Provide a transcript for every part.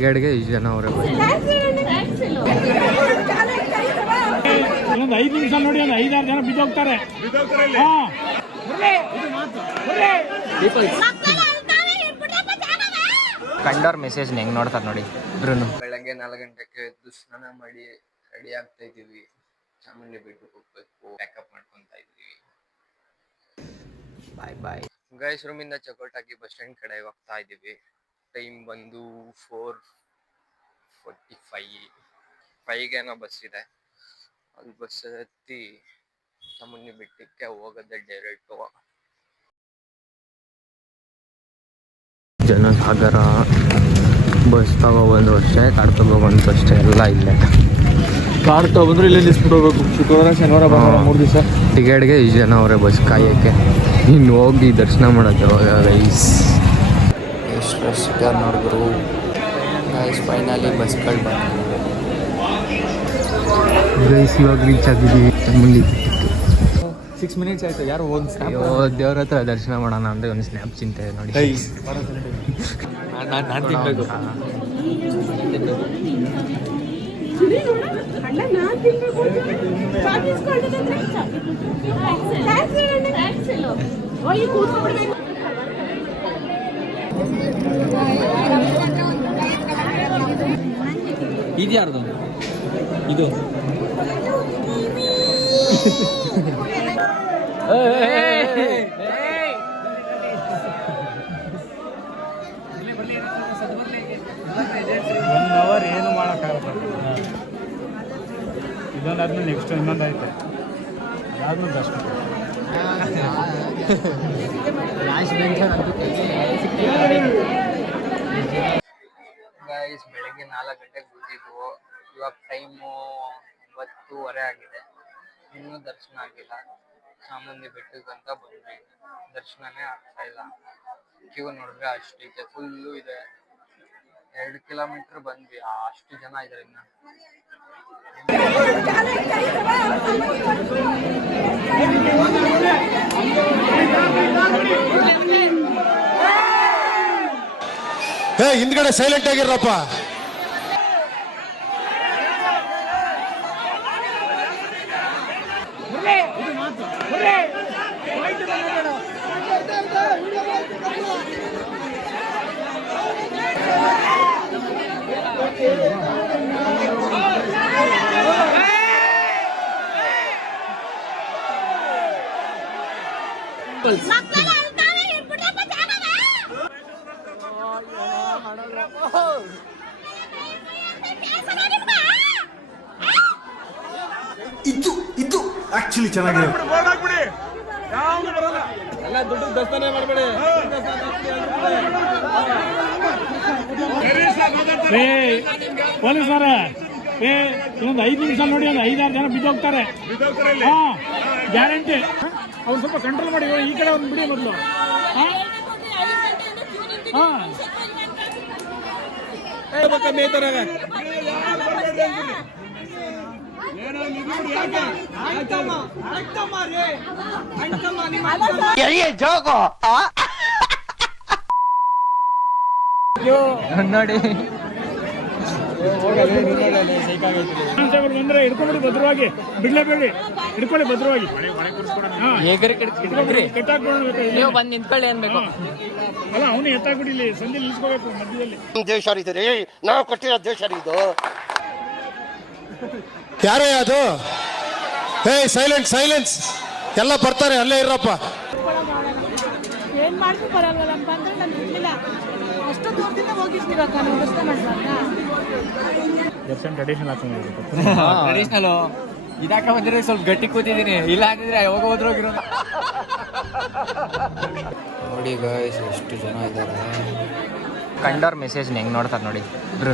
ಟಿಕೆಟ್ಗೆ ಇಷ್ಟು ಜನ ಅವರೇ ಒಂದು 5 ನಿಮಿಷ ನೋಡಿ, ಒಂದು 5-6 ಜನ ಬಿದ್ದೋಗ್ತಾರೆ. ಕಂಡೋರ್ ಮೆಸೇಜ್ ಹೆಂಗ್ ನೋಡ್ತಾರೆ ನೋಡಿ ಇಬ್ರು. ಬೆಳಗ್ಗೆ 4 ಗಂಟೆಗೆ ಎದ್ದು ಸ್ನಾನ ಮಾಡಿ ರೆಡಿ ಆಗ್ತಾ ಇದೀವಿ. ಚಾಮುಂಡಿ ಬೆಟ್ಟಕ್ಕೆ ಹೋಗ್ಬೇಕು, ಪ್ಯಾಕಪ್ ಮಾಡ್ಕೊಂತ ಇದೀವಿ. ಬಾಯ್ ಬಾಯ್ ಗೈಸ್. ರೂಮಿಂದ ಚೆಕ್ಔಟ್ ಆಗಿ ಬಸ್ ಸ್ಟ್ಯಾಂಡ್ ಕಡೆ ಹೋಗ್ತಾ ಇದೀವಿ. ಟೈಮ್ ಬಂದು 4:45. 5ಗೆ ಬಸ್ ಇದೆ. ಅಲ್ಲಿ ಬಸ್ ಹತ್ತಿ ಚಾಮುಂಡಿ ಬೆಟ್ಟಕ್ಕೆ ಹೋಗೋದೇ ಡೈರೆಕ್ಟು. ಜನಸಾಗರ ಬಸ್ ತಗೊಬಂದು ಅಷ್ಟೇ, ಕಾರ್ ತಗೊಬಂದು ಅಷ್ಟೇ, ಎಲ್ಲ ಇಲ್ಲೇ. ಕಾರ್ ತಗೊಂಡ್ರೆ ಇಲ್ಲೇ ನಿಲ್ಸ್ಬಿಟ್ಟು ಹೋಗ್ಬೇಕು. ಶುಕ್ರವಾರ ಶನಿವಾರ ಭಾನುವಾರ 3 ದಿವಸ ಟಿಕೆಟ್ಗೆ ಇಷ್ಟು ಜನ ಅವರೇ ಬಸ್ ಕಾಯೋಕ್ಕೆ. ಇನ್ನು ಹೋಗಿ ದರ್ಶನ ಮಾಡೋದು ಗೈಸ್. ಎಷ್ಟು ರಶ್ ಇದ್ದಾರೆ ನೋಡಿದ್ರು ಗೈಸ್. ಫೈನಲಿ ಬಸ್ಗಳು ಬಂದು ಗೈಸ್ ಇವಾಗ ರೀಚ್ ಆಗಿದ್ದೀವಿ ಚಾಮುಂಡಿ. 6 ಮಿನಿಟ್ಸ್ ಆಯ್ತು. ಯಾರು ಒಂದು ದೇವ್ರ ಹತ್ರ ದರ್ಶನ ಮಾಡೋಣ ಅಂದರೆ ಒಂದು ಸ್ನ್ಯಾಪ್ ಚಿಂತೆ ನೋಡಿ. ನಾನು ತಿನ್ಬೇಕು. ಇದು ಯಾರ್ದು? ಇದು ಏನು ಮಾಡೋಕ್ಕಾಗಲ್ಲ. ಇದೊಂದಾದ್ಮೇಲೆ ನೆಕ್ಸ್ಟ್ ಇನ್ನೊಂದು ಐತೆ. ಅದಾದ್ಮೇಲೆ ದರ್ಶನ. ಗೈಸ್ ಬೆಳಗ್ಗೆ 4 ಗಂಟೆಗೆ ಬಂದಿದ್ವು. ಇವಾಗ ಟೈಮು 9:30 ಆಗಿದೆ. ಇನ್ನೂ ದರ್ಶನ ಆಗಿಲ್ಲ. ಚಾಮುಂಡಿ ಬೆಟ್ಟಕ್ಕಂತ ಬಂದ್ವಿ, ದರ್ಶನನೇ ಆಗ್ತಾ ಇಲ್ಲ. ಕ್ಯೂ ನೋಡಿದ್ರೆ ಅಷ್ಟೈತೆ, ಫುಲ್ಲು ಇದೆ. 2 ಕಿಲೋಮೀಟರ್ ಬಂದ್ವಿ, ಅಷ್ಟು ಜನ ಇದ್ದಾರೆ ಇನ್ನು. ಹಿಂದ್ಗಡೆ ಸೈಲೆಂಟ್ ಆಗಿರಪ್ಪ. ಇದು ಆಕ್ಚುಲಿ ಚೆನ್ನಾಗಿದೆ. ಎಲ್ಲ ದುಡ್ಡು ದರ್ಶನ ಮಾಡಬೇಡಿ. ಪೊಲೀಸರ ಇನ್ನೊಂದು 5 ನಿಮಿಷ ನೋಡಿ, ಒಂದು 5-6 ಜನ ಬಿದ್ದೋಗ್ತಾರೆ. ಗ್ಯಾರಂಟಿ. ಅವ್ರು ಸ್ವಲ್ಪ ಕಂಟ್ರೋಲ್ ಮಾಡಿ. ಈ ಕಡೆ ಒಂದು ಬಿಡಿ ಮೊದಲು. ನೋಡಿ ಬಂದ್ರೆ ಹಿಡ್ಕೊಂಡ್ಬಿಡಿ ಭದ್ರವಾಗಿ. ಬಿಡ್ಲೇಬೇಡಿ, ಹಿಡ್ಕೊಳ್ಳಿ ಭದ್ರವಾಗಿ. ನೀವು ಬಂದು ನಿಂತ್ಕೊಳ್ಳಿ ಅನ್ಬೇಕು. ಅಲ್ಲ ಅವನು ಎತ್ತಾಗ್ಬಿಡಿ. ಇಲ್ಲಿ ಸಂಧಿ ನಿಲ್ಸ್ಕೋಬೇಕು ಮಧ್ಯದಲ್ಲಿ. ದೇಶ ಇದೆ, ನಾವು ಕೊಟ್ಟಿರೋ ದೇಶ ಇದು. ಯಾರೇ ಅದು? Silence silence. ಎಲ್ಲ ಬರ್ತಾರೆ, ಅಲ್ಲೇ ಇರಪ್ಪ. ಏನ್ ಮಾಡ್ಕೊ ಬರಲ್ವಲ್ಲ ಅಂತಂದ್ರೆ ನಾನು ಇರ್ಲಿಲ್ಲ. ಅಷ್ಟು ದೂರದಿಂದ ಹೋಗಿರ್ತೀವಿ ಅಕ್ಕ, ನಾವು ದರ್ಶನ ಮಾಡ್ಬಾರ್ದಾ? ದರ್ಶನ ಟ್ರೆಡಿಷನಲ್ ಹಾಕೊಂಡಿರ್ಬೇಕು. ಟ್ರೆಡಿಷನಲ್ ಇದಾಕ ಬಂದ್ರೆ ಸ್ವಲ್ಪ ಗಟ್ಟಿ ಕೂತಿದ್ದೀನಿ. ಇಲ್ಲ ಅಂತಿದ್ರೆ ಯಾವಾಗ ಹೋದ್ರೋಗಿರೋ. ನೋಡಿ ಗೈಸ್ ಎಷ್ಟು ಜನ ಇದ್ದಾರೆ. ಕಂಡೋರ್ ಮೆಸೇಜ್ ಹೆಂಗ್ ನೋಡ್ತಾರೆ ನೋಡಿ ಇಬ್ರು.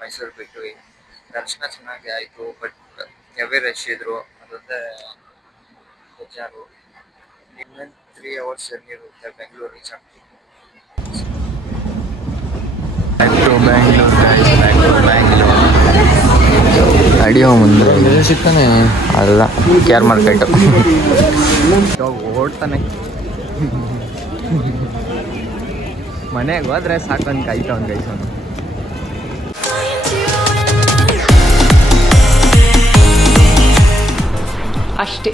ಮೈಸೂರು ಬಿಟ್ಟು ದರ್ಶನ ಚೆನ್ನಾಗಿ ಆಯಿತು. ಬಟ್ ಹೆವಿ ರಶ್ ಇದ್ರು, ಅದೊಂದೇ ಬೇಜಾರು. ಇನ್ನೊಂದು 3 hours ಜರ್ನಿ ಇರುತ್ತೆ, ಬೆಂಗಳೂರು ರೀಚ್ ಆಗ್ತೀವಿ. ಅಡಿಯೋ ಮುಂದೆ ಸಿಗ್ತಾನೆ ಅಲ್ಲ ಕೇರ್ ಮಾರ್ಕೆಟ್ ಓಡ್ತಾನೆ. ಮನೆಗೆ ಹೋದ್ರೆ ಸಾಕೊಂದು ಕಾಯ್ಸೋನು. ಅಷ್ಟೇ.